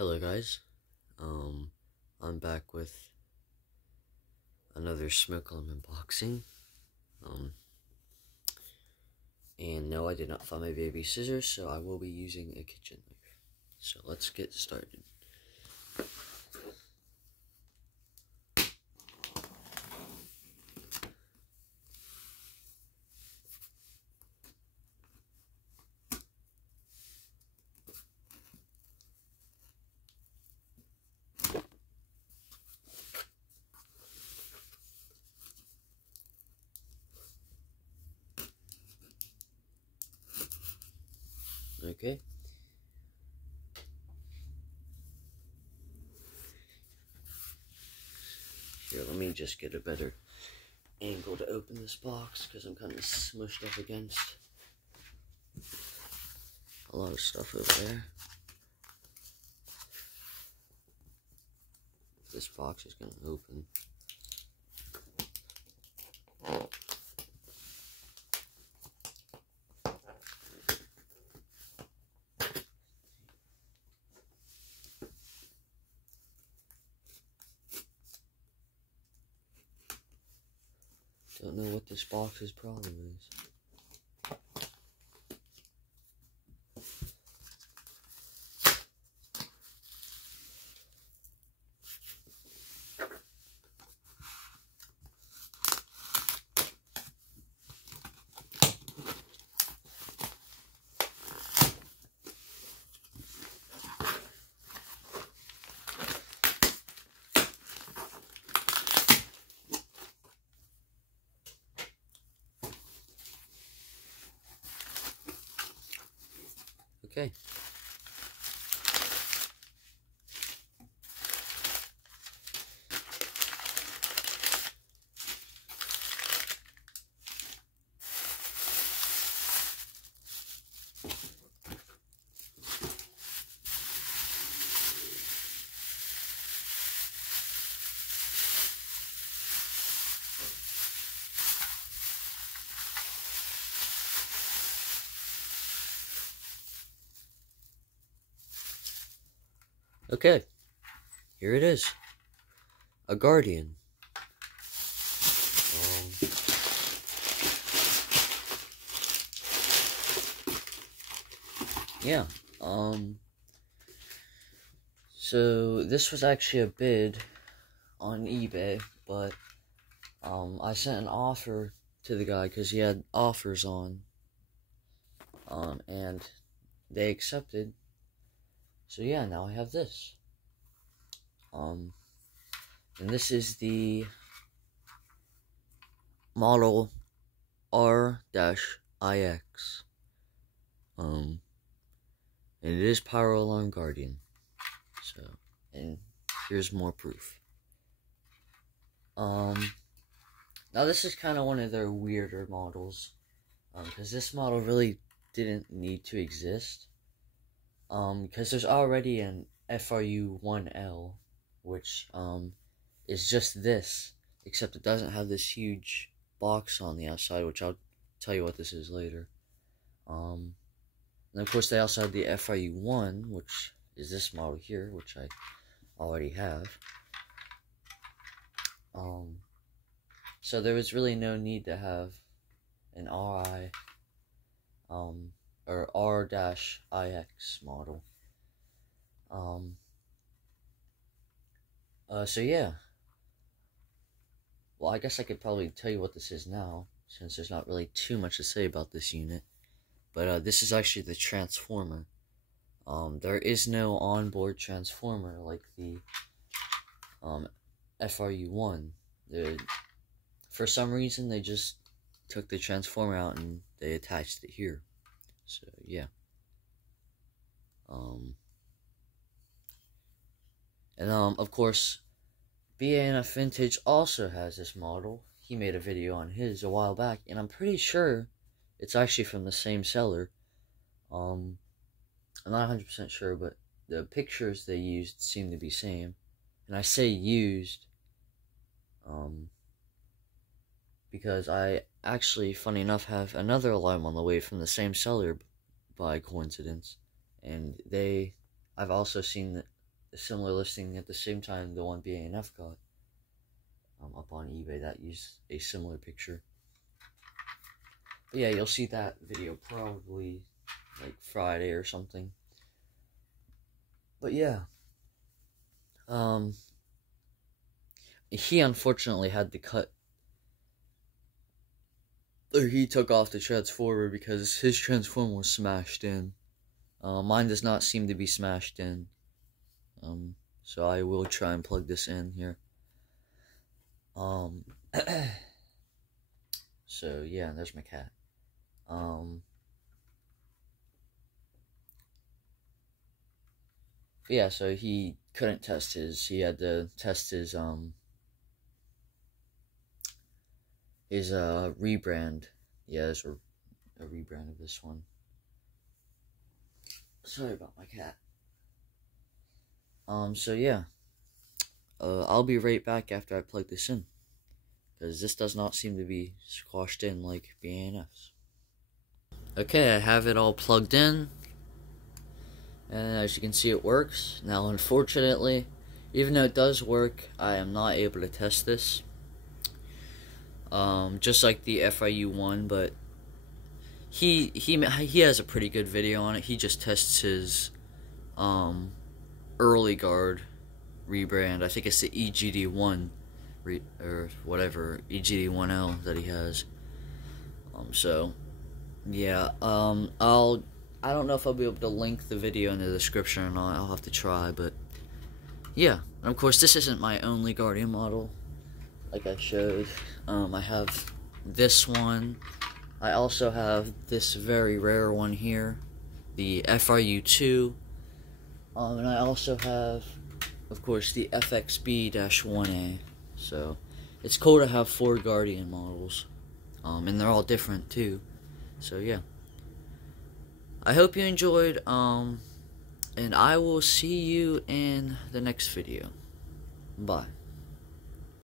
Hello guys, I'm back with another Smoke Alarm unboxing, and no, I did not find my baby scissors, so I will be using a kitchen knife. So let's get started. Okay. Here, let me just get a better angle to open this box, because I'm kind of smushed up against a lot of stuff over there. This box is going to open. Don't know what this box's problem is. Okay. Okay, here it is, a Guardian. Yeah, so this was actually a bid on eBay, but, I sent an offer to the guy because he had offers on, and they accepted. So yeah, now I have this. And this is the model R-IX. And it is Power Alarm Guardian. So, and here's more proof. Now this is kind of one of their weirder models, because this model really didn't need to exist. Because there's already an FRU-1L, which, is just this, except it doesn't have this huge box on the outside, which I'll tell you what this is later. And of course they also had the FRU-1, which is this model here, which I already have. So there was really no need to have an R-IX model. So yeah. Well, I guess I could probably tell you what this is now, since there's not really too much to say about this unit. But, this is actually the transformer. There is no onboard transformer like the, FRU-1. For some reason, they just took the transformer out and they attached it here. So, yeah. And, of course, BANF Vintage also has this model. He made a video on his a while back, and I'm pretty sure it's actually from the same seller. I'm not 100% sure, but the pictures they used seem to be same. And I say used, because I actually, funny enough, have another alarm on the way from the same seller by coincidence. And I've also seen a similar listing at the same time the one BANF got up on eBay that used a similar picture. But yeah, you'll see that video probably like Friday or something. But yeah, he unfortunately had to cut, or he took off the transformer because his transformer was smashed in. Mine does not seem to be smashed in. So I will try and plug this in here. So yeah, there's my cat. Yeah, so he couldn't test his, he had to test his rebrand. Yeah, there's a rebrand of this one. Sorry about my cat. So yeah. I'll be right back after I plug this in. Because this does not seem to be squashed in like BANF's. Okay, I have it all plugged in. And as you can see, it works. Now, unfortunately, even though it does work, I am not able to test this. Just like the FIU one, but he has a pretty good video on it. He just tests his early guard rebrand. I think it's the EGD1 or whatever, EGD1L that he has. So yeah, I don't know if I'll be able to link the video in the description or not. I'll have to try, but yeah. And of course, this isn't my only Guardian model, like I showed. I have this one. I also have this very rare one here, the FRU2. And I also have, of course, the FXB-1A. So, it's cool to have 4 Guardian models. And they're all different, too. So, yeah. I hope you enjoyed, and I will see you in the next video. Bye.